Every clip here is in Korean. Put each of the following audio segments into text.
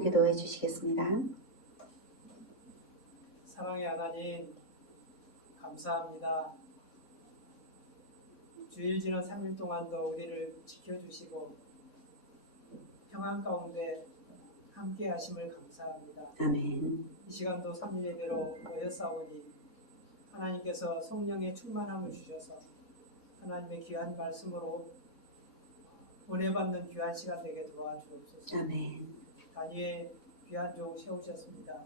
나누 기도해 주시겠습니다. 사랑의 하나님, 감사합니다. 주일 지난 3일 동안도 우리를 지켜주시고 평안 가운데 함께 하심을 감사합니다. 아멘. 이 시간도 3일 예배로 모였사오니 하나님께서 성령의 충만함을 주셔서 하나님의 귀한 말씀으로 은혜받는 귀한 시간 되게 도와주옵소서. 아멘. 단위의 귀한 종 세우셨습니다.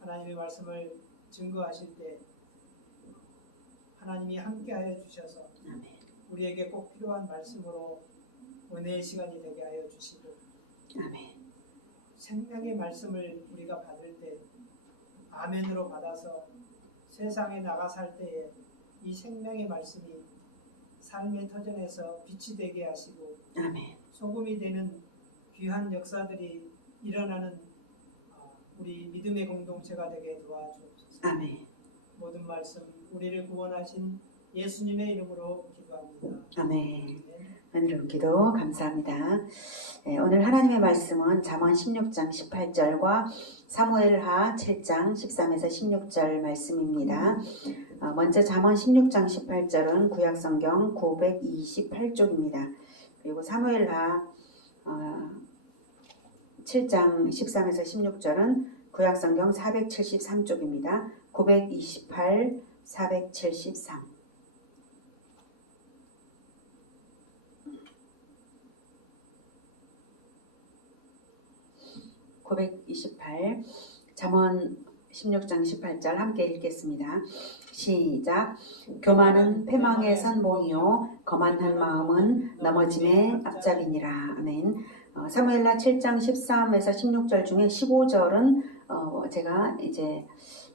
하나님의 말씀을 증거하실 때 하나님이 함께하여 주셔서 아멘. 우리에게 꼭 필요한 말씀으로 은혜의 시간이 되게 하여 주시고 아멘. 생명의 말씀을 우리가 받을 때 아멘으로 받아서 세상에 나가 살 때에 이 생명의 말씀이 삶의 터전에서 빛이 되게 하시고 아멘. 소금이 되는 귀한 역사들이 일어나는 우리 믿음의 공동체가 되게 도와주옵소서. 아멘. 모든 말씀 우리를 구원하신 예수님의 이름으로 기도합니다. 아멘. 은혜로운 기도 감사합니다. 오늘 하나님의 말씀은 잠언 16장 18절과 사무엘하 7장 13에서 16절 말씀입니다. 먼저 잠언 16장 18절은 구약성경 928쪽입니다. 그리고 사무엘하 7장 13에서 16절은 구약성경 473쪽입니다. 928, 473. 928 잠언 16장 18절 함께 읽겠습니다. 시작. 교만은 패망의 선봉이요 거만한 마음은 넘어짐의 앞잡이니라. 아멘. 사무엘하 7장 13에서 16절 중에 15절은 제가 이제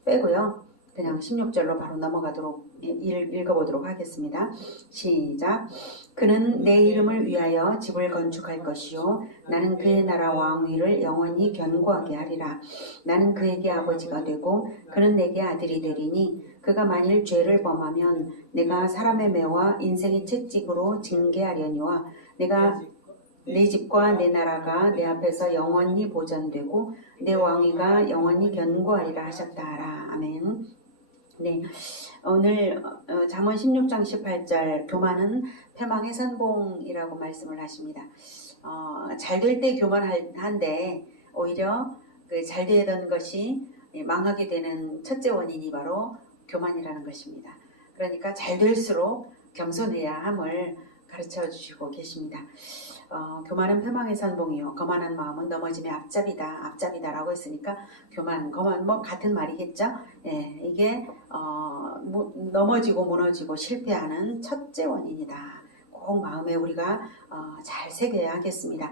빼고요. 그냥 16절로 바로 넘어가도록 읽어보도록 하겠습니다. 시작. 그는 내 이름을 위하여 집을 건축할 것이요 나는 그의 나라 왕위를 영원히 견고하게 하리라. 나는 그에게 아버지가 되고 그는 내게 아들이 되리니 그가 만일 죄를 범하면 내가 사람의 매와 인생의 채찍으로 징계하려니와 내가 내 집과 내 나라가 내 앞에서 영원히 보존되고 내 왕위가 영원히 견고하리라 하셨다라. 아멘. 네, 오늘 잠언 16장 18절 교만은 패망의 선봉이라고 말씀을 하십니다. 잘 될 때 교만한데 오히려 그 잘 되던 것이 망하게 되는 첫째 원인이 바로 교만이라는 것입니다. 그러니까 잘 될수록 겸손해야 함을 가르쳐 주시고 계십니다. 교만은 패망의 선봉이요 거만한 마음은 넘어짐의 앞잡이다라고 했으니까 거만 뭐 같은 말이겠죠. 예, 이게 넘어지고 무너지고 실패하는 첫째 원인이다. 꼭 마음에 우리가 잘 새겨야 하겠습니다.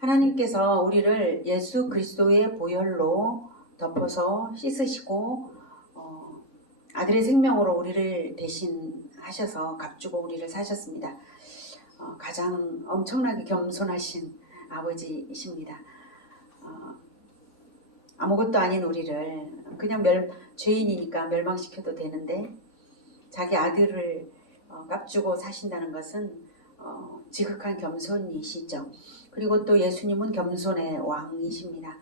하나님께서 우리를 예수 그리스도의 보혈로 덮어서 씻으시고 아들의 생명으로 우리를 대신하셔서 값주고 우리를 사셨습니다. 가장 엄청나게 겸손하신 아버지이십니다. 아무것도 아닌 우리를 그냥 죄인이니까 멸망시켜도 되는데 자기 아들을 값주고 사신다는 것은 지극한 겸손이시죠. 그리고 또 예수님은 겸손의 왕이십니다.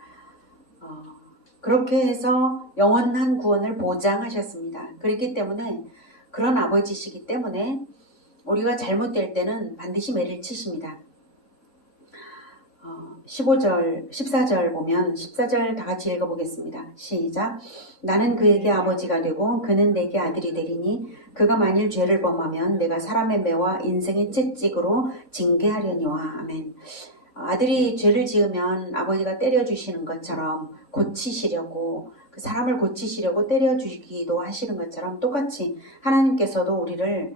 그렇게 해서 영원한 구원을 보장하셨습니다. 그렇기 때문에 그런 아버지시기 때문에 우리가 잘못될 때는 반드시 매를 치십니다. 14절 보면 14절 다 같이 읽어보겠습니다. 시작. 나는 그에게 아버지가 되고 그는 내게 아들이 되리니 그가 만일 죄를 범하면 내가 사람의 매와 인생의 채찍으로 징계하려니와. 아멘. 아들이 죄를 지으면 아버지가 때려주시는 것처럼 고치시려고 그 사람을 고치시려고 때려주기도 하시는 것처럼 똑같이 하나님께서도 우리를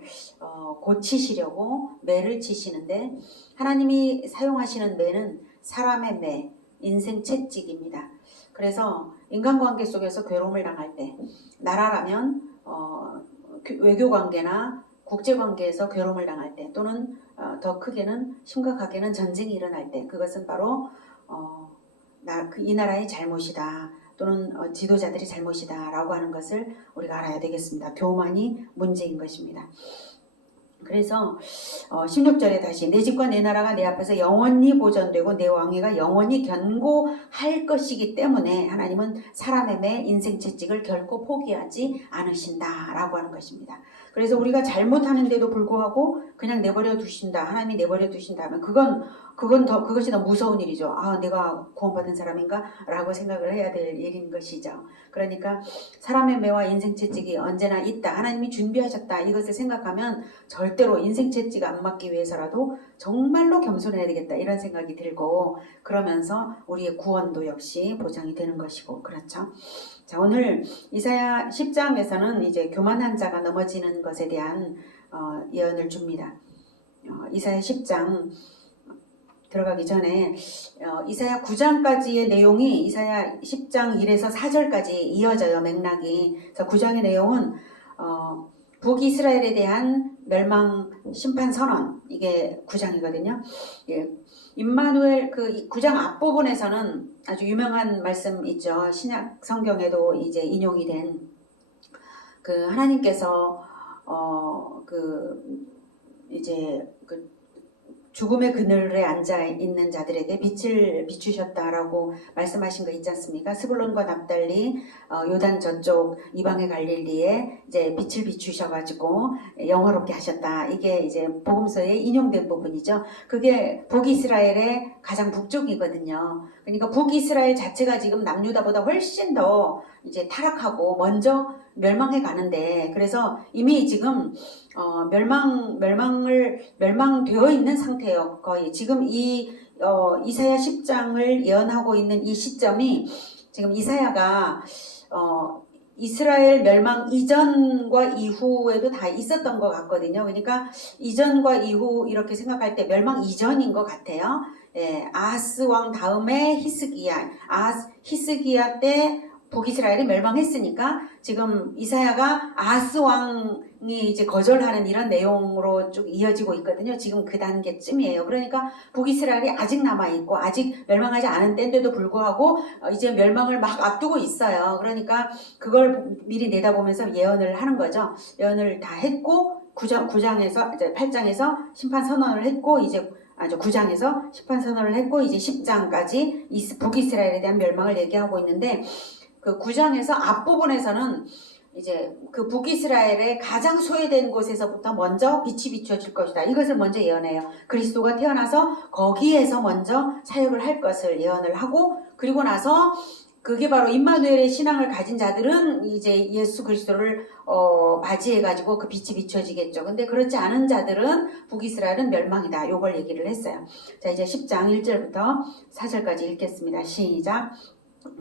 고치시려고 매를 치시는데 하나님이 사용하시는 매는 사람의 매, 인생 채찍입니다. 그래서 인간관계 속에서 괴로움을 당할 때 나라라면 외교관계나 국제관계에서 괴로움을 당할 때 또는 더 크게는 심각하게는 전쟁이 일어날 때 그것은 바로 이 나라의 잘못이다 또는 지도자들이 잘못이다 라고 하는 것을 우리가 알아야 되겠습니다. 교만이 문제인 것입니다. 그래서 16절에 다시 내 집과 내 나라가 내 앞에서 영원히 보존되고 내 왕위가 영원히 견고할 것이기 때문에 하나님은 사람의 매 인생 채찍을 결코 포기하지 않으신다라고 하는 것입니다. 그래서 우리가 잘못하는데도 불구하고 그냥 내버려 두신다, 하나님이 내버려 두신다 하면 그것이 더 무서운 일이죠. 아, 내가 구원받은 사람인가? 라고 생각을 해야 될 일인 것이죠. 그러니까 사람의 매와 인생 채찍이 언제나 있다, 하나님이 준비하셨다, 이것을 생각하면 절대로 인생 채찍 안 맞기 위해서라도 정말로 겸손해야 되겠다, 이런 생각이 들고, 그러면서 우리의 구원도 역시 보장이 되는 것이고, 그렇죠. 자, 오늘 이사야 10장에서는 이제 교만한 자가 넘어지는 것에 대한 예언을 줍니다. 이사야 10장 들어가기 전에 이사야 9장까지의 내용이 이사야 10장 1에서 4절까지 이어져요, 맥락이. 그래서 9장의 내용은 북이스라엘에 대한 멸망 심판 선언, 이게 9장이거든요. 예. 임마누엘 그 9장 앞부분에서는 아주 유명한 말씀 있죠. 신약 성경에도 이제 인용이 된 그 하나님께서 죽음의 그늘에 앉아 있는 자들에게 빛을 비추셨다라고 말씀하신 거 있지 않습니까? 스불론과 납달리, 요단 저쪽 이방의 갈릴리에 이제 빛을 비추셔가지고 영화롭게 하셨다. 이게 이제 복음서에 인용된 부분이죠. 그게 북이스라엘의 가장 북쪽이거든요. 그러니까 북이스라엘 자체가 지금 남유다보다 훨씬 더 이제 타락하고 먼저 멸망해 가는데, 그래서 이미 지금 멸망되어 있는 상태예요. 거의 지금 이사야 10장을 예언하고 있는 이 시점이 지금 이사야가 이스라엘 멸망 이전과 이후에도 다 있었던 것 같거든요. 그러니까 이전과 이후 이렇게 생각할 때 멸망 이전인 것 같아요. 예, 아하스 왕 다음에 히스기야 때 북이스라엘이 멸망했으니까 지금 이사야가 아하스 왕이 이제 거절하는 이런 내용으로 쭉 이어지고 있거든요. 지금 그 단계쯤이에요. 그러니까 북이스라엘이 아직 남아있고 아직 멸망하지 않은 때인데도 불구하고 이제 멸망을 막 앞두고 있어요. 그러니까 그걸 미리 내다보면서 예언을 하는 거죠. 예언을 다 했고 9장에서 이제 8장에서 심판 선언을 했고, 이제 9장에서 심판 선언을 했고, 이제 10장까지 북이스라엘에 대한 멸망을 얘기하고 있는데, 그 9장에서 앞부분에서는 이제 그 북이스라엘의 가장 소외된 곳에서부터 먼저 빛이 비춰질 것이다, 이것을 먼저 예언해요. 그리스도가 태어나서 거기에서 먼저 사역을 할 것을 예언을 하고, 그리고 나서 그게 바로 임마누엘의 신앙을 가진 자들은 이제 예수 그리스도를 맞이해가지고 그 빛이 비춰지겠죠. 근데 그렇지 않은 자들은 북이스라엘은 멸망이다, 요걸 얘기를 했어요. 자, 이제 10장 1절부터 4절까지 읽겠습니다. 시작.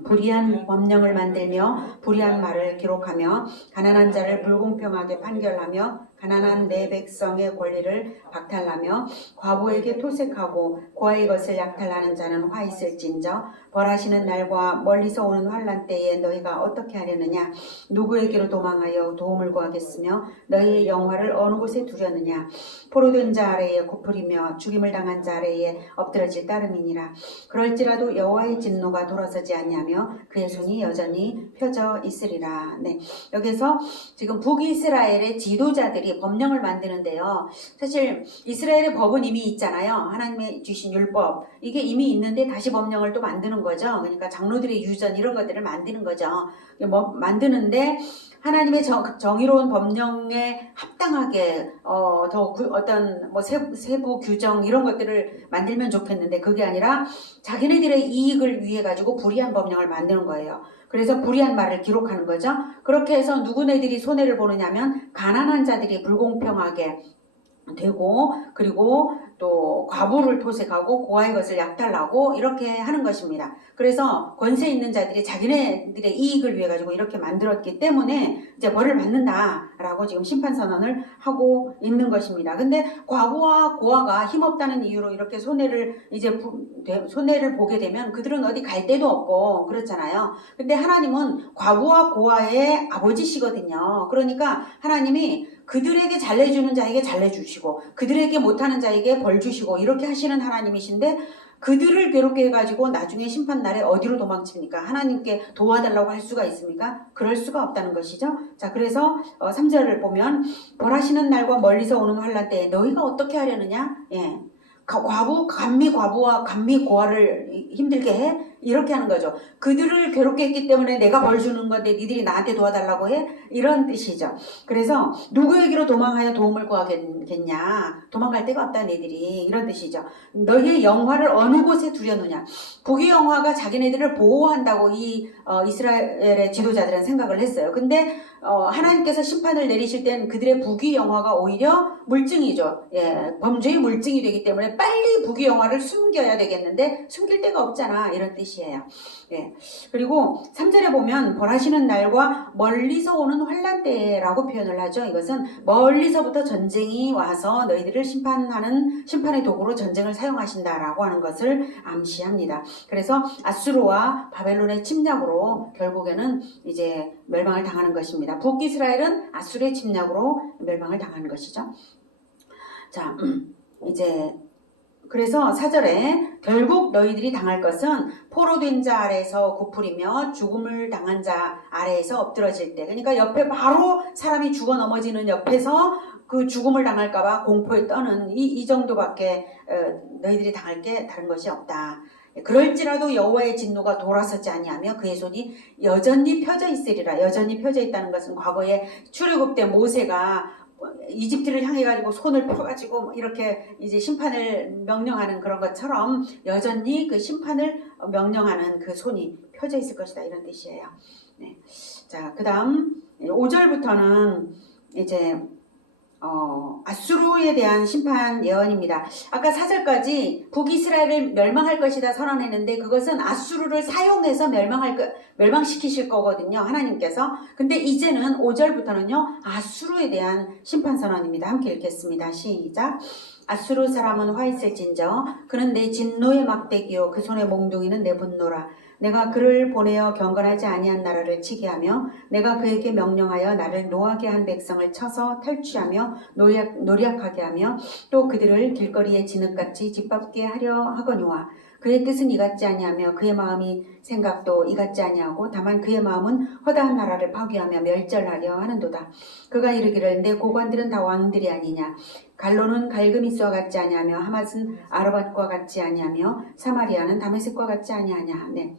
불의한 법령을 만들며 불의한 말을 기록하며 가난한 자를 불공평하게 판결하며 가난한 내 백성의 권리를 박탈하며 과부에게 토색하고 고아의 것을 약탈하는 자는 화 있을진저 벌하시는 날과 멀리서 오는 환난 때에 너희가 어떻게 하려느냐? 누구에게로 도망하여 도움을 구하겠으며 너희의 영화를 어느 곳에 두려느냐? 포로된 자 아래에 굽으리며 죽임을 당한 자 아래에 엎드러질 따름이니라. 그럴지라도 여호와의 진노가 돌아서지 아니하며 그의 손이 여전히 펴져 있으리라. 네, 여기서 지금 북이스라엘의 지도자들이 법령을 만드는데요. 사실 이스라엘의 법은 이미 있잖아요. 하나님의 주신 율법, 이게 이미 있는데 다시 법령을 또 만드는 거죠. 그러니까 장로들의 유전 이런 것들을 만드는 거죠. 만드는데 하나님의 정의로운 법령에 합당하게 어떤 뭐 세부 규정 이런 것들을 만들면 좋겠는데, 그게 아니라 자기네들의 이익을 위해 가지고 불의한 법령을 만드는 거예요. 그래서 불의한 말을 기록하는 거죠. 그렇게 해서 누구네들이 손해를 보느냐면 가난한 자들이 불공평하게 되고, 그리고 또 과부를 토색하고 고아의 것을 약탈하고 이렇게 하는 것입니다. 그래서 권세 있는 자들이 자기네들의 이익을 위해 가지고 이렇게 만들었기 때문에 이제 벌을 받는다라고 지금 심판 선언을 하고 있는 것입니다. 근데 과부와 고아가 힘없다는 이유로 이렇게 손해를 보게 되면 그들은 어디 갈 데도 없고 그렇잖아요. 근데 하나님은 과부와 고아의 아버지시거든요. 그러니까 하나님이 그들에게 잘내주는 자에게 잘내주시고 그들에게 못하는 자에게 벌 주시고 이렇게 하시는 하나님이신데, 그들을 괴롭게 해가지고 나중에 심판날에 어디로 도망칩니까? 하나님께 도와달라고 할 수가 있습니까? 그럴 수가 없다는 것이죠. 자, 그래서 3절을 보면 벌하시는 날과 멀리서 오는 환난 때에 너희가 어떻게 하려느냐? 예. 과부와 감미 고아를 힘들게 해? 이렇게 하는 거죠. 그들을 괴롭게 했기 때문에 내가 벌 주는 건데 니들이 나한테 도와달라고 해? 이런 뜻이죠. 그래서 누구에게로 도망하여 도움을 구하겠냐? 도망갈 데가 없다 너희들이, 이런 뜻이죠. 너희의 영화를 어느 곳에 두려느냐? 북의 영화가 자기네들을 보호한다고 이 이스라엘의 지도자들은 생각을 했어요. 근데 하나님께서 심판을 내리실 땐 그들의 북의 영화가 오히려 물증이죠. 예, 범죄의 물증이 되기 때문에 빨리 북의 영화를 숨겨야 되겠는데 숨길 데가 없잖아, 이런 뜻이에요. 예. 그리고 3절에 보면 벌하시는 날과 멀리서 오는 환난 때라고 표현을 하죠. 이것은 멀리서부터 전쟁이 와서 너희들을 심판하는 심판의 도구로 전쟁을 사용하신다라고 하는 것을 암시합니다. 그래서 아수르와 바벨론의 침략으로 결국에는 이제 멸망을 당하는 것입니다. 북이스라엘은 아수르의 침략으로 멸망을 당하는 것이죠. 자, 이제 그래서 4절에 결국 너희들이 당할 것은 포로된 자 아래에서 구풀이며 죽음을 당한 자 아래에서 엎드러질 때, 그러니까 옆에 바로 사람이 죽어 넘어지는 옆에서 그 죽음을 당할까봐 공포에 떠는 이 정도밖에 너희들이 당할 게 다른 것이 없다. 그럴지라도 여호와의 진노가 돌아서지 아니하며 그의 손이 여전히 펴져 있으리라. 여전히 펴져 있다는 것은 과거에 출애굽 때 모세가 이집트를 향해 가지고 손을 펴가지고 이렇게 이제 심판을 명령하는 그런 것처럼 여전히 그 심판을 명령하는 그 손이 펴져 있을 것이다, 이런 뜻이에요. 네. 자, 그다음 5절부터는 이제 아수르에 대한 심판 예언입니다. 아까 4절까지 북이스라엘을 멸망할 것이다 선언했는데 그것은 아수르를 사용해서 멸망시키실 거거든요, 하나님께서. 근데 이제는 5절부터는요 아수르에 대한 심판 선언입니다. 함께 읽겠습니다. 시작. 아수르 사람은 화 있을진저 그는 내 진노의 막대기요 그 손의 몽둥이는 내 분노라. 내가 그를 보내어 경건하지 아니한 나라를 치게 하며 내가 그에게 명령하여 나를 노하게 한 백성을 쳐서 탈취하며 노략하게 하며 또 그들을 길거리에 진흙같이 짓밟게 하려 하거니와 그의 뜻은 이같지 아니하며 그의 마음이 생각도 이같지 아니하고 다만 그의 마음은 허다한 나라를 파괴하며 멸절하려 하는도다. 그가 이르기를 내 고관들은 다 왕들이 아니냐. 갈로는 갈그미스와 같지 아니하며 하맛은 아르밧과 같지 아니하며 사마리아는 다메섹과 같지 아니하냐. 네.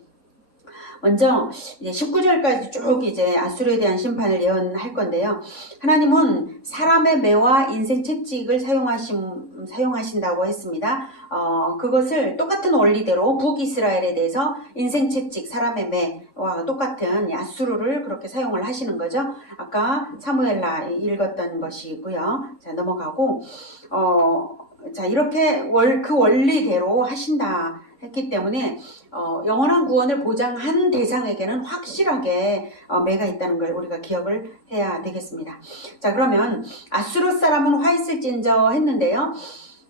먼저 19절까지 쭉 이제 아수르에 대한 심판을 예언할 건데요. 하나님은 사람의 매와 인생 채찍을 사용하신다고 했습니다. 그것을 똑같은 원리대로 북이스라엘에 대해서 인생 채찍, 사람의 매와 똑같은 아수르를 그렇게 사용을 하시는 거죠. 아까 사무엘라 읽었던 것이고요. 자, 넘어가고 자, 이렇게 그 원리대로 하신다 했기 때문에 영원한 구원을 보장한 대상에게는 확실하게 매가 있다는 걸 우리가 기억을 해야 되겠습니다. 자, 그러면 아수르 사람은 화 있을진저 했는데요.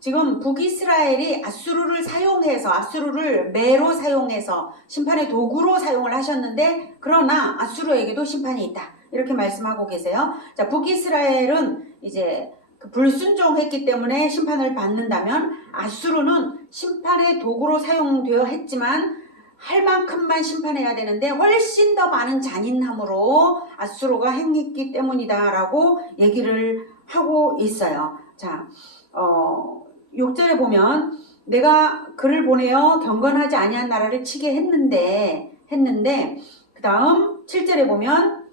지금 북이스라엘이 아수르를 사용해서 아수르를 매로 사용해서 심판의 도구로 사용을 하셨는데 그러나 아수르에게도 심판이 있다, 이렇게 말씀하고 계세요. 자, 북이스라엘은 이제 불순종했기 때문에 심판을 받는다면 아수르는 심판의 도구로 사용되어 했지만 할 만큼만 심판해야 되는데 훨씬 더 많은 잔인함으로 아수르가 행했기 때문이다 라고 얘기를 하고 있어요. 자, 6절에 보면 내가 그를 보내어 경건하지 아니한 나라를 치게 했는데 그 다음 7절에 보면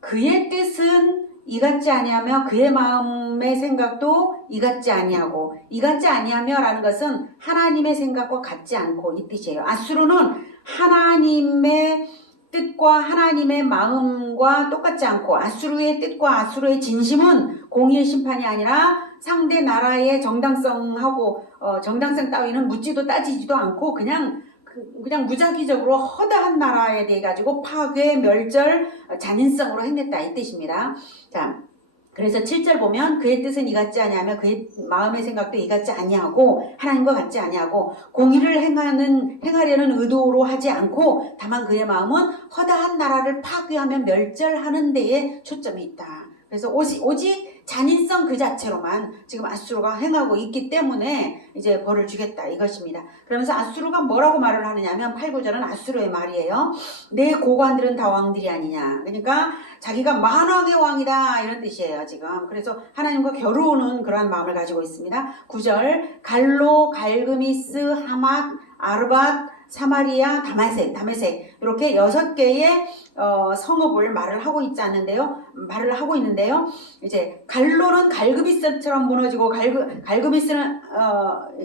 그의 뜻은 이같지 아니하며 그의 마음의 생각도 이같지 아니하고, 이같지 아니하며 라는 것은 하나님의 생각과 같지 않고 이 뜻이에요. 아수르는 하나님의 뜻과 하나님의 마음과 똑같지 않고 아수르의 뜻과 아수르의 진심은 공의의 심판이 아니라 상대 나라의 정당성하고 정당성 따위는 묻지도 따지지도 않고 그냥 무작위적으로 허다한 나라에 대해 가지고 파괴, 멸절, 잔인성으로 행했다 이 뜻입니다. 자, 그래서 7절 보면 그의 뜻은 이같지 아니하며 그의 마음의 생각도 이같지 아니하고 하나님과 같지 아니하고 공의를 행하려는 의도로 하지 않고 다만 그의 마음은 허다한 나라를 파괴하며 멸절하는 데에 초점이 있다. 그래서 오직 잔인성 그 자체로만 지금 아수르가 행하고 있기 때문에 이제 벌을 주겠다 이것입니다. 그러면서 아수르가 뭐라고 말을 하느냐면 8, 9절은 아수르의 말이에요. 내 고관들은 다 왕들이 아니냐. 그러니까 자기가 만왕의 왕이다 이런 뜻이에요 지금. 그래서 하나님과 겨루는 그러한 마음을 가지고 있습니다. 9절 갈로, 갈그미스, 하맛, 아르밧, 사마리아, 다메섹 이렇게 6개의 성읍을 말을 하고 있지 않는데요. 말을 하고 있는데요. 이제 갈로는 갈그미스처럼 무너지고 갈그미스는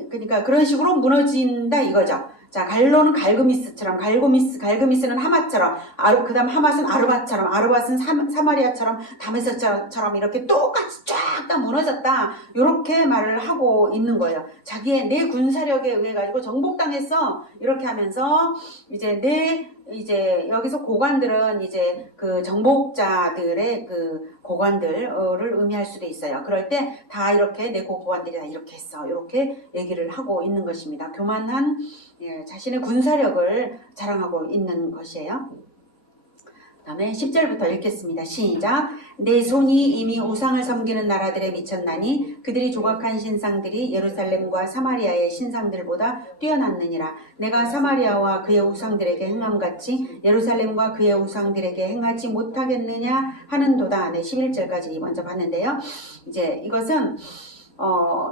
그러니까 그런 식으로 무너진다 이거죠. 자, 갈로는 갈그미스처럼, 갈그미스는 하맛처럼, 그다음 하맛은 아르밧처럼, 아르밧은 사마리아처럼, 다메섹처럼 이렇게 똑같이 쫙 다 무너졌다. 이렇게 말을 하고 있는 거예요. 자기의 내 군사력에 의해 가지고 정복당했어. 이렇게 하면서 이제 여기서 고관들은 이제 그 정복자들의 그 고관들을 의미할 수도 있어요. 그럴 때 다 이렇게 내 고관들이 다 이렇게 했어. 이렇게 얘기를 하고 있는 것입니다. 교만한 자신의 군사력을 자랑하고 있는 것이에요. 다음에 10절부터 읽겠습니다. 시작. 내 손이 이미 우상을 섬기는 나라들에 미쳤나니 그들이 조각한 신상들이 예루살렘과 사마리아의 신상들보다 뛰어났느니라. 내가 사마리아와 그의 우상들에게 행함같이 예루살렘과 그의 우상들에게 행하지 못하겠느냐 하는도다. 네, 11절까지 먼저 봤는데요. 이제 이것은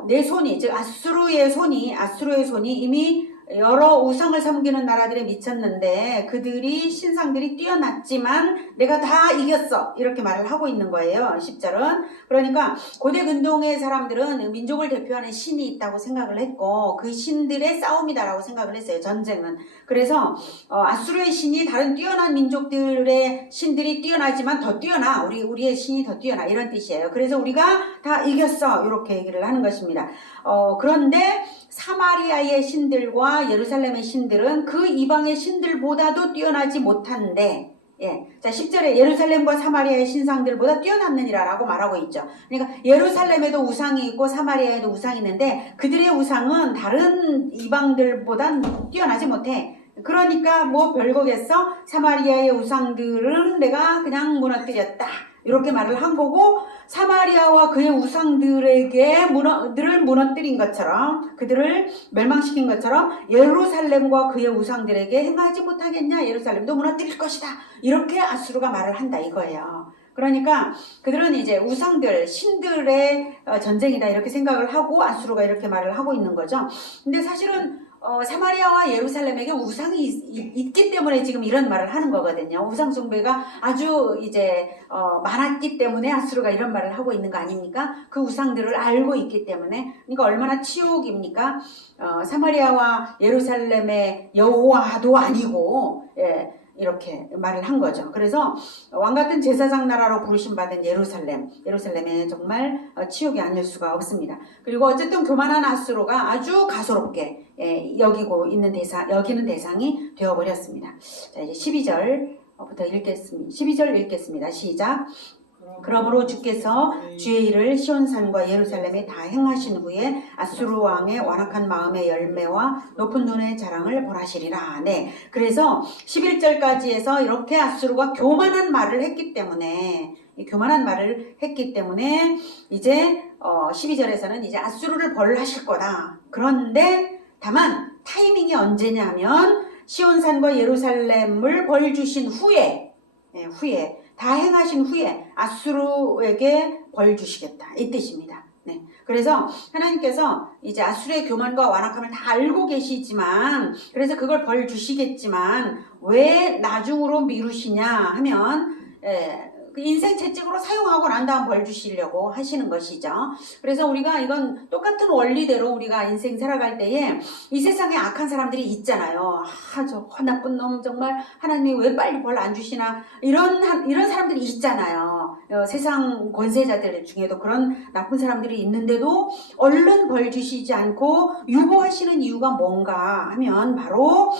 내 손이, 즉 아수르의 손이 이미 여러 우상을 섬기는 나라들에 미쳤는데 그들이 신상들이 뛰어났지만 내가 다 이겼어 이렇게 말을 하고 있는 거예요. 10절은. 그러니까 고대 근동의 사람들은 민족을 대표하는 신이 있다고 생각을 했고 그 신들의 싸움이다라고 생각을 했어요. 전쟁은. 그래서 아수르의 신이 다른 뛰어난 민족들의 신들이 뛰어나지만 더 뛰어나, 우리의 신이 더 뛰어나 이런 뜻이에요. 그래서 우리가 다 이겼어 이렇게 얘기를 하는 것입니다. 그런데 사마리아의 신들과 예루살렘의 신들은 그 이방의 신들보다도 뛰어나지 못한데, 자 10절에 예루살렘과 사마리아의 신상들보다 뛰어났느니라 라고 말하고 있죠. 그러니까 예루살렘에도 우상이 있고 사마리아에도 우상이 있는데 그들의 우상은 다른 이방들보단 뛰어나지 못해. 그러니까 뭐 별거겠어? 사마리아의 우상들은 내가 그냥 무너뜨렸다 이렇게 말을 한 거고, 사마리아와 그의 우상들을 무너뜨린 것처럼, 그들을 멸망시킨 것처럼 예루살렘과 그의 우상들에게 행하지 못하겠냐? 예루살렘도 무너뜨릴 것이다. 이렇게 아수르가 말을 한다 이거예요. 그러니까 그들은 이제 우상들, 신들의 전쟁이다 이렇게 생각을 하고 아수르가 이렇게 말을 하고 있는 거죠. 근데 사실은 사마리아와 예루살렘에게 우상이 있기 때문에 지금 이런 말을 하는 거거든요. 우상 숭배가 아주 이제 많았기 때문에 아수르가 이런 말을 하고 있는 거 아닙니까? 그 우상들을 알고 있기 때문에. 그러니까 얼마나 치욕입니까? 사마리아와 예루살렘의 여호와도 아니고 이렇게 말을 한 거죠. 그래서 왕같은 제사장 나라로 부르심 받은 예루살렘에 정말 치욕이 아닐 수가 없습니다. 그리고 어쨌든 교만한 아수르가 아주 가소롭게 여기는 대상이 되어버렸습니다. 자, 이제 12절부터 읽겠습니다. 12절 읽겠습니다. 시작. 그러므로 주께서 주의 일을 시온산과 예루살렘에 다 행하신 후에 아수르 왕의 완악한 마음의 열매와 높은 눈의 자랑을 벌하시리라. 네. 그래서 11절까지 해서 이렇게 아수르가 교만한 말을 했기 때문에 이제 12절에서는 이제 아수르를 벌하실 거다. 그런데 다만 타이밍이 언제냐면 시온산과 예루살렘을 벌 주신 후에 다 행하신 후에 아수르에게 벌 주시겠다 이 뜻입니다. 네. 그래서 하나님께서 이제 아수르의 교만과 완악함을 다 알고 계시지만, 그래서 그걸 벌 주시겠지만 왜 나중으로 미루시냐 하면 그 인생 채찍으로 사용하고 난 다음 벌 주시려고 하시는 것이죠. 그래서 우리가 이건 똑같은 원리대로 우리가 인생 살아갈 때에 이 세상에 악한 사람들이 있잖아요. 저 나쁜 놈 정말 하나님이 왜 빨리 벌 안 주시나 이런 사람들이 있잖아요. 세상 권세자들 중에도 그런 나쁜 사람들이 있는데도 얼른 벌 주시지 않고 유보하시는 이유가 뭔가 하면 바로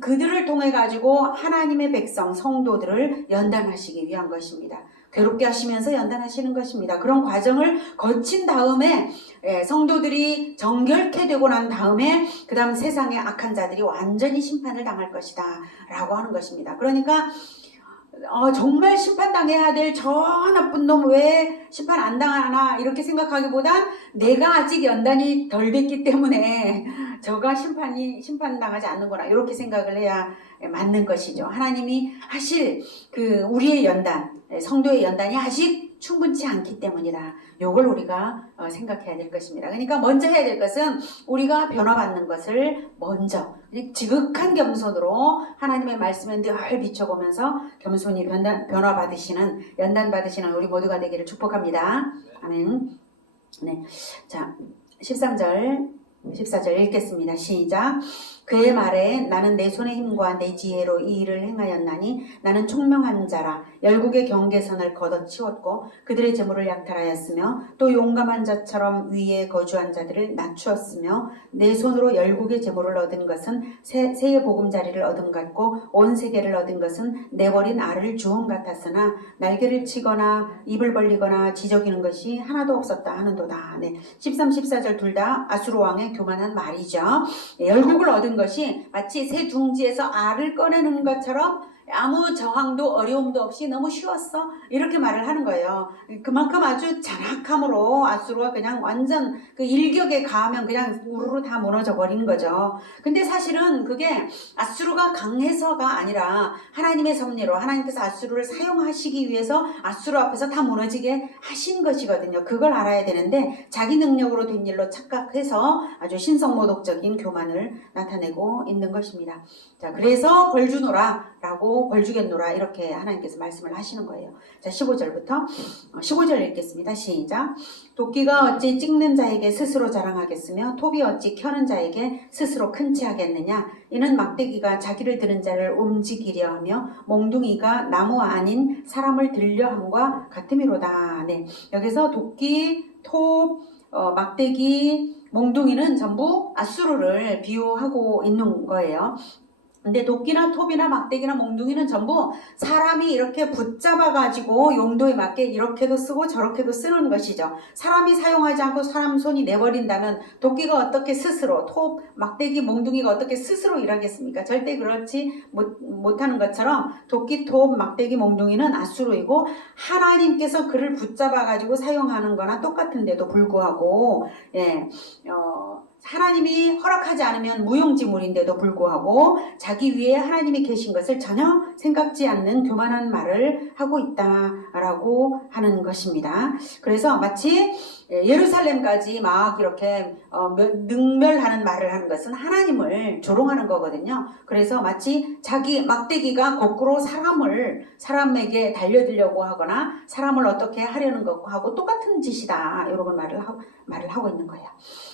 그들을 통해 가지고 하나님의 백성 성도들을 연단하시기 위한 것입니다. 괴롭게 하시면서 연단하시는 것입니다. 그런 과정을 거친 다음에 성도들이 정결케 되고 난 다음에 그 다음 세상의 악한 자들이 완전히 심판을 당할 것이다 라고 하는 것입니다. 그러니까 정말 심판당해야 될 저 나쁜 놈 왜 심판 안 당하나 이렇게 생각하기보단 내가 아직 연단이 덜 됐기 때문에 저가 심판당하지 않는구나 이렇게 생각을 해야 맞는 것이죠. 하나님이 하실 그 우리의 연단, 성도의 연단이 아직 충분치 않기 때문이다. 요걸 우리가 생각해야 될 것입니다. 그러니까 먼저 해야 될 것은 우리가 변화받는 것을 먼저 지극한 겸손으로 하나님의 말씀에 늘 비춰보면서 겸손히 변화받으시는 연단받으시는 우리 모두가 되기를 축복합니다. 아멘. 네, 자 13절 14절 읽겠습니다. 시작. 그의 말에 나는 내 손의 힘과 내 지혜로 이 일을 행하였나니 나는 총명한 자라 열국의 경계선을 걷어치웠고 그들의 재물을 약탈하였으며 또 용감한 자처럼 위에 거주한 자들을 낮추었으며 내 손으로 열국의 재물을 얻은 것은 새의 보금자리를 얻음 같고 온 세계를 얻은 것은 내버린 알을 주음 같았으나 날개를 치거나 입을 벌리거나 지저귀는 것이 하나도 없었다 하는도다. 네, 13, 14절 둘 다 아수르 왕의 교만한 말이죠. 열국을 얻은 것이 마치 새 둥지에서 알을 꺼내는 것처럼 아무 저항도 어려움도 없이 너무 쉬웠어 이렇게 말을 하는 거예요. 그만큼 아주 잔악함으로 아수르가 그냥 완전 그 일격에 가하면 그냥 우르르 다 무너져 버리는 거죠. 근데 사실은 그게 아수르가 강해서가 아니라 하나님의 섭리로 하나님께서 아수르를 사용하시기 위해서 아수르 앞에서 다 무너지게 하신 것이거든요. 그걸 알아야 되는데 자기 능력으로 된 일로 착각해서 아주 신성모독적인 교만을 나타내고 있는 것입니다. 자, 그래서 벌 주노라 라고 벌 주겠노라 이렇게 하나님께서 말씀을 하시는 거예요. 자, 15절부터 15절 읽겠습니다. 시작. 도끼가 어찌 찍는 자에게 스스로 자랑하겠으며 톱이 어찌 켜는 자에게 스스로 큰 치 하겠느냐. 이는 막대기가 자기를 드는 자를 움직이려 하며 몽둥이가 나무 아닌 사람을 들려 함과 같음이로다. 네, 여기서 도끼, 톱, 막대기, 몽둥이는 전부 아수르를 비유하고 있는 거예요. 근데 도끼나 톱이나 막대기나 몽둥이는 전부 사람이 이렇게 붙잡아가지고 용도에 맞게 이렇게도 쓰고 저렇게도 쓰는 것이죠. 사람이 사용하지 않고 사람 손이 내버린다면 도끼가 어떻게 스스로, 톱, 막대기, 몽둥이가 어떻게 스스로 일하겠습니까? 절대 그렇지 못하는 것처럼 도끼, 톱, 막대기, 몽둥이는 아수르이고 하나님께서 그를 붙잡아가지고 사용하는 거나 똑같은데도 불구하고 하나님이 허락하지 않으면 무용지물인데도 불구하고 자기 위에 하나님이 계신 것을 전혀 생각지 않는 교만한 말을 하고 있다라고 하는 것입니다. 그래서 마치 예루살렘까지 막 이렇게 능멸하는 말을 하는 것은 하나님을 조롱하는 거거든요. 그래서 마치 자기 막대기가 거꾸로 사람에게 달려들려고 하거나 사람을 어떻게 하려는 것하고 똑같은 짓이다. 이런 말을 하고 있는 거예요.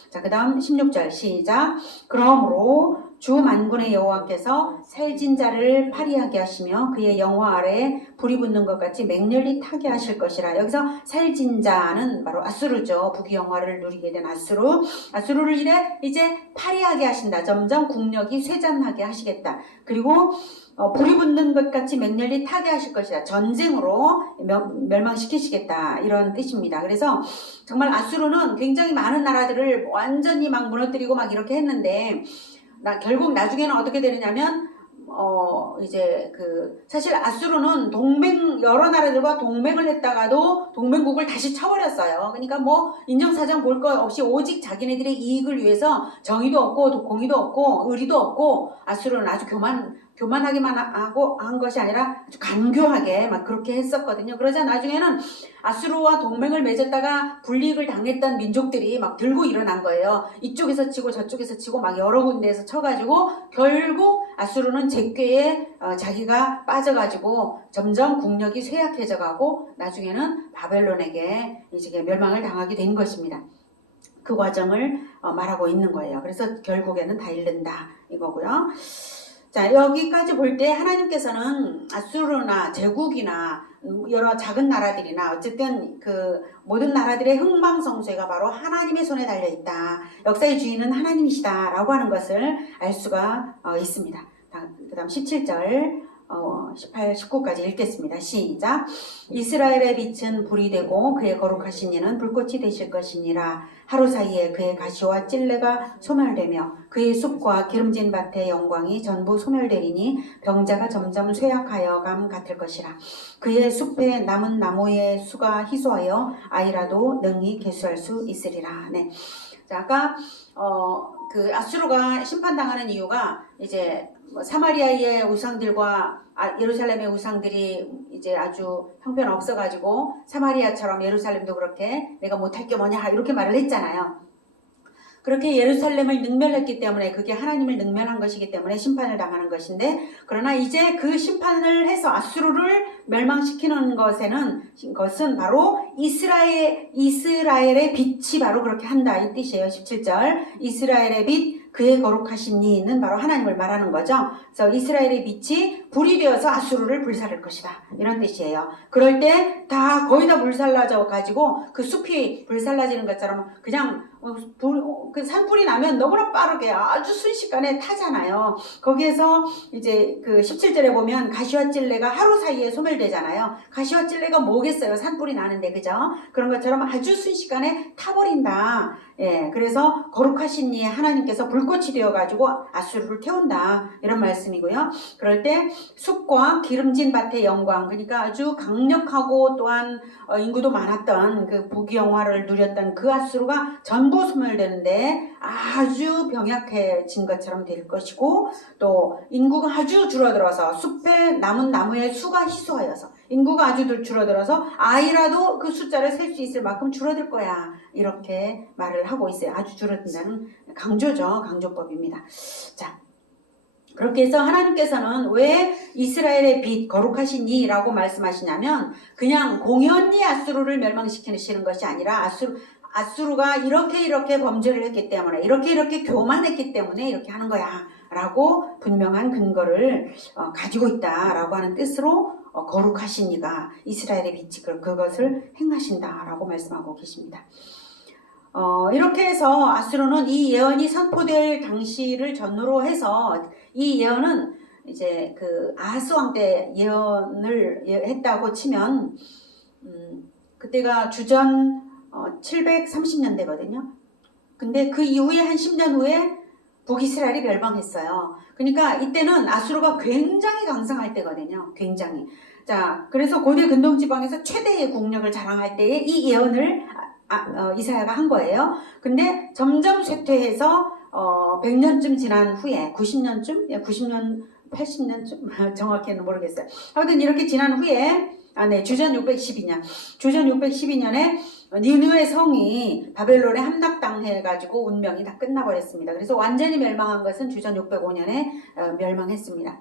자, 그 다음 16절 시작. 그러므로 주 만군의 여호와께서 살진 자를 파리하게 하시며 그의 영화 아래에 불이 붙는 것 같이 맹렬히 타게 하실 것이라. 여기서 살진 자는 바로 아수르죠. 부귀영화를 누리게 된 아수르를 이제 파리하게 하신다. 점점 국력이 쇠잔하게 하시겠다. 그리고 불이 붙는 것 같이 맹렬히 타게 하실 것이다. 전쟁으로 멸망시키시겠다. 이런 뜻입니다. 그래서 정말 아수르는 굉장히 많은 나라들을 완전히 막 무너뜨리고 막 이렇게 했는데 결국 나중에는 어떻게 되느냐면 사실 아수르는 여러 나라들과 동맹을 했다가도 동맹국을 다시 쳐버렸어요. 그러니까 인정사정 볼 것 없이 오직 자기네들의 이익을 위해서 정의도 없고 공의도 없고 의리도 없고 아수르는 아주 교만하기만 하고 한 것이 아니라 아주 간교하게 막 그렇게 했었거든요. 그러자 나중에는 아수르와 동맹을 맺었다가 불이익을 당했던 민족들이 막 들고 일어난 거예요. 이쪽에서 치고 저쪽에서 치고 막 여러 군데에서 쳐가지고 결국 아수르는 제꾀에 자기가 빠져가지고 점점 국력이 쇠약해져 가고 나중에는 바벨론에게 이제 멸망을 당하게 된 것입니다. 그 과정을 말하고 있는 거예요. 그래서 결국에는 다 잃는다 이거고요. 자, 여기까지 볼 때 하나님께서는 아수르나 제국이나 여러 작은 나라들이나 어쨌든 그 모든 나라들의 흥망성쇠가 바로 하나님의 손에 달려있다. 역사의 주인은 하나님이시다 라고 하는 것을 알 수가 있습니다. 그 다음 17절 18, 19까지 읽겠습니다. 시작. 이스라엘의 빛은 불이 되고 그의 거룩하신 이는 불꽃이 되실 것이니라. 하루 사이에 그의 가시와 찔레가 소멸되며 그의 숲과 기름진 밭의 영광이 전부 소멸되리니 병자가 점점 쇠약하여 감 같을 것이라. 그의 숲에 남은 나무의 수가 희소하여 아이라도 능히 계수할 수 있으리라. 네. 자, 아까 그 아수르가 심판당하는 이유가 이제 사마리아의 우상들과 예루살렘의 우상들이 이제 아주 형편 없어가지고 사마리아처럼 예루살렘도 그렇게 내가 못할 게 뭐냐 이렇게 말을 했잖아요. 그렇게 예루살렘을 능멸했기 때문에 그게 하나님을 능멸한 것이기 때문에 심판을 당하는 것인데, 그러나 이제 그 심판을 해서 아수르를 멸망시키는 것은 바로 이스라엘의 빛이 바로 그렇게 한다 이 뜻이에요. 17절 이스라엘의 빛 그의 거룩하신 이는 바로 하나님을 말하는 거죠. 그래서 이스라엘의 빛이 불이 되어서 아수르를 불살릴 것이다 이런 뜻이에요. 그럴 때 다 거의 다 불살라져 가지고 그 숲이 불살라지는 것처럼 그냥 그 산불이 나면 너무나 빠르게 아주 순식간에 타잖아요. 거기에서 이제 그 17절에 보면 가시와 찔레가 하루 사이에 소멸되잖아요. 가시와 찔레가 뭐겠어요? 산불이 나는데, 그죠? 그런 것처럼 아주 순식간에 타버린다. 예, 그래서 거룩하신 이 하나님께서 불꽃이 되어가지고 아수르를 태운다 이런 말씀이고요. 그럴 때 숲과 기름진 밭의 영광, 그러니까 아주 강력하고 또한 인구도 많았던 그 부귀영화를 누렸던 그 아수르가 전부 소멸되는데 아주 병약해진 것처럼 될 것이고, 또 인구가 아주 줄어들어서 숲에 남은 나무의 수가 희소하여서 인구가 아주 줄어들어서 아이라도 그 숫자를 셀 수 있을 만큼 줄어들 거야 이렇게 말을 하고 있어요. 아주 줄어든다는 강조죠. 강조법입니다. 자, 그렇게 해서 하나님께서는 왜 이스라엘의 빛 거룩하신 이라고 말씀하시냐면 그냥 공연히 아수르를 멸망시키시는 것이 아니라 아수르가 이렇게 범죄를 했기 때문에 이렇게 교만했기 때문에 이렇게 하는 거야 라고 분명한 근거를 가지고 있다 라고 하는 뜻으로 거룩하신 이가 이스라엘의 빛이 그것을 행하신다 라고 말씀하고 계십니다. 이렇게 해서 아수르는 이 예언이 선포될 당시를 전후로 해서 이 예언은 이제 그 아하스 왕 때 예언을 했다고 치면 그때가 주전 730년대거든요. 근데 그 이후에 한 10년 후에 북이스라엘이 멸망했어요. 그러니까 이때는 아수르가 굉장히 강성할 때거든요. 굉장히. 자, 그래서 고대 근동지방에서 최대의 국력을 자랑할 때에 이 예언을 이사야가 한 거예요. 근데 점점 쇠퇴해서 100년쯤 지난 후에 90년쯤? 90년, 80년쯤? 정확히는 모르겠어요. 아무튼 이렇게 지난 후에 주전 612년에 니느웨 성이 바벨론에 함락당해가지고 운명이 다 끝나버렸습니다. 그래서 완전히 멸망한 것은 주전 605년에 멸망했습니다.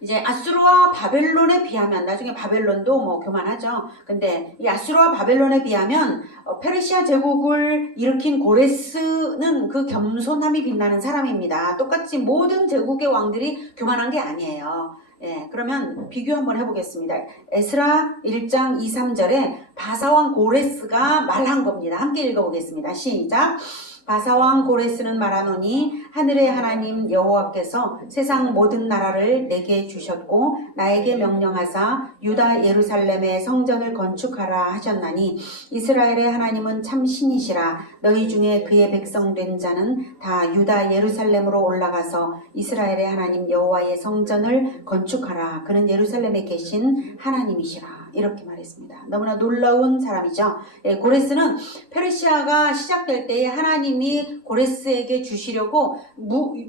이제 아수르와 바벨론에 비하면, 나중에 바벨론도 뭐 교만하죠. 근데 이 아수르와 바벨론에 비하면 페르시아 제국을 일으킨 고레스는 그 겸손함이 빛나는 사람입니다. 똑같이 모든 제국의 왕들이 교만한 게 아니에요. 예, 그러면 비교 한번 해보겠습니다. 에스라 1장 2, 3절에 바사왕 고레스가 말한 겁니다. 함께 읽어보겠습니다. 시작. 바사왕 고레스는 말하노니 하늘의 하나님 여호와께서 세상 모든 나라를 내게 주셨고 나에게 명령하사 유다 예루살렘의 성전을 건축하라 하셨나니 이스라엘의 하나님은 참 신이시라. 너희 중에 그의 백성 된 자는 다 유다 예루살렘으로 올라가서 이스라엘의 하나님 여호와의 성전을 건축하라. 그는 예루살렘에 계신 하나님이시라. 이렇게 말했습니다. 너무나 놀라운 사람이죠. 예, 고레스는 페르시아가 시작될 때에 하나님이 고레스에게 주시려고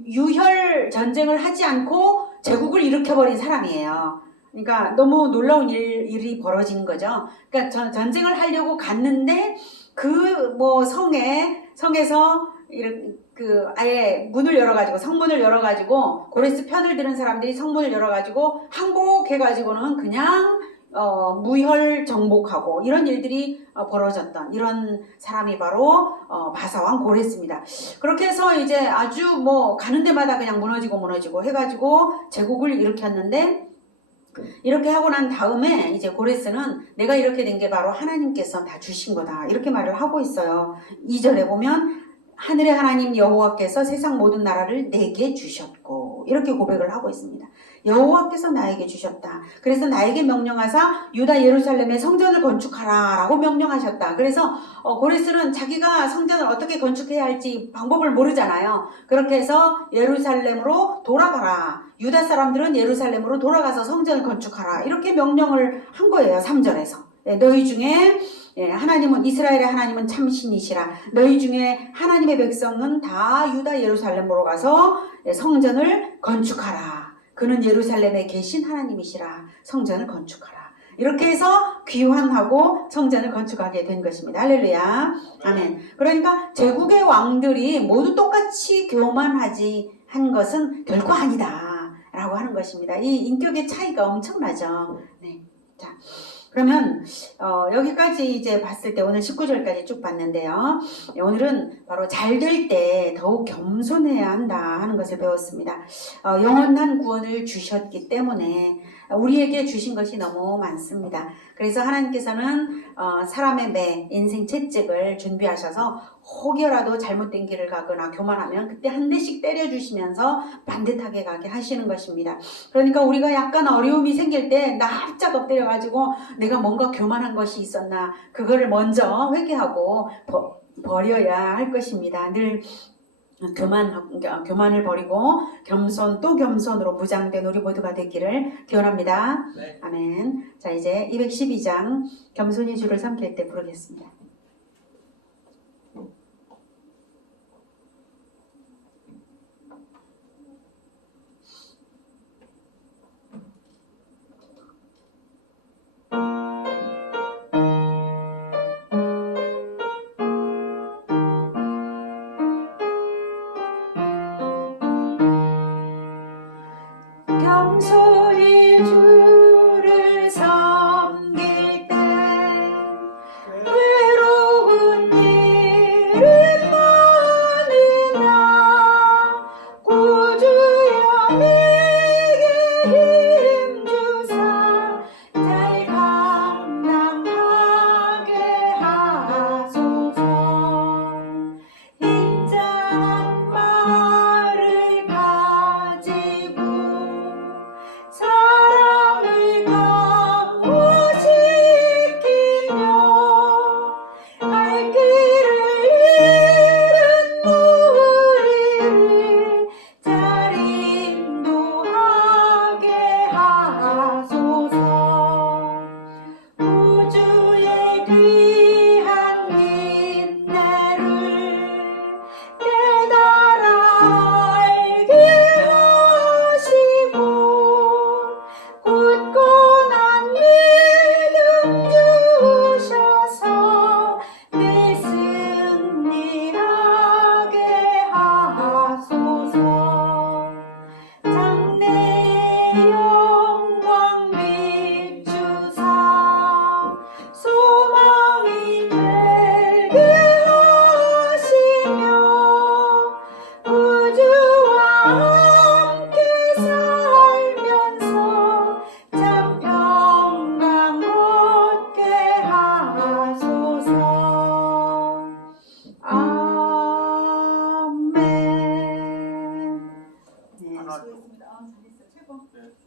유혈 전쟁을 하지 않고 제국을 일으켜버린 사람이에요. 그러니까 너무 놀라운 일이 벌어진 거죠. 그러니까 전쟁을 하려고 갔는데 그 성에서 아예 문을 열어가지고 성문을 열어가지고 고레스 편을 드는 사람들이 성문을 열어가지고 항복해가지고는 그냥 무혈 정복하고 이런 일들이 벌어졌던 이런 사람이 바로 바사왕 고레스입니다. 그렇게 해서 이제 아주 가는 데마다 그냥 무너지고 해가지고 제국을 일으켰는데, 이렇게 하고 난 다음에 이제 고레스는 내가 이렇게 된 게 바로 하나님께서 다 주신 거다 이렇게 말을 하고 있어요. 2절에 보면 하늘의 하나님 여호와께서 세상 모든 나라를 내게 주셨고 이렇게 고백을 하고 있습니다. 여호와께서 나에게 주셨다. 그래서 나에게 명령하사 유다 예루살렘에 성전을 건축하라 라고 명령하셨다. 그래서 고레스는 자기가 성전을 어떻게 건축해야 할지 방법을 모르잖아요. 그렇게 해서 예루살렘으로 돌아가라. 유다 사람들은 예루살렘으로 돌아가서 성전을 건축하라. 이렇게 명령을 한 거예요. 3절에서. 너희 중에 하나님은 이스라엘의 하나님은 참신이시라. 너희 중에 하나님의 백성은 다 유다 예루살렘으로 가서 성전을 건축하라. 그는 예루살렘에 계신 하나님이시라. 성전을 건축하라. 이렇게 해서 귀환하고 성전을 건축하게 된 것입니다. 할렐루야. 아멘. 그러니까 제국의 왕들이 모두 똑같이 교만하지 한 것은 결코 아니다 라고 하는 것입니다. 이 인격의 차이가 엄청나죠. 네. 자, 그러면 여기까지 이제 봤을 때 오늘 19절까지 쭉 봤는데요. 오늘은 바로 잘 될 때 더욱 겸손해야 한다 하는 것을 배웠습니다. 영원한 구원을 주셨기 때문에 우리에게 주신 것이 너무 많습니다. 그래서 하나님께서는 사람의 매, 인생 채찍을 준비하셔서 혹여라도 잘못된 길을 가거나 교만하면 그때 한 대씩 때려주시면서 반듯하게 가게 하시는 것입니다. 그러니까 우리가 약간 어려움이 생길 때 납작 엎드려가지고 내가 뭔가 교만한 것이 있었나 그거를 먼저 회개하고 버려야 할 것입니다. 늘 교만을 버리고 겸손 또 겸손으로 무장된 우리 모두가 되기를 기원합니다. 네. 아멘. 자, 이제 212장 겸손히 주를 삼킬 때 부르겠습니다. 겸손히 주를 섬길 때 외로운 일은 많으나 구주여 내게 힘 주사 잘 감당하게 하소서. 인자한 말을 가지고 사랑을 강화시키며 갈 길을 잃은 무리를 잘 인도하게 하소서. 구주의 귀한 인내를 깨달아 알게 하시고 굳건한 믿음 주셔서 늘 승리하게 하소서. 장래의 영광 비추사 소망이 되게 하시며 구주와 함께 살면서 참 평강 얻게 하소서. 아멘. 네, 수고했습니다. 잘했어. 최고. 네.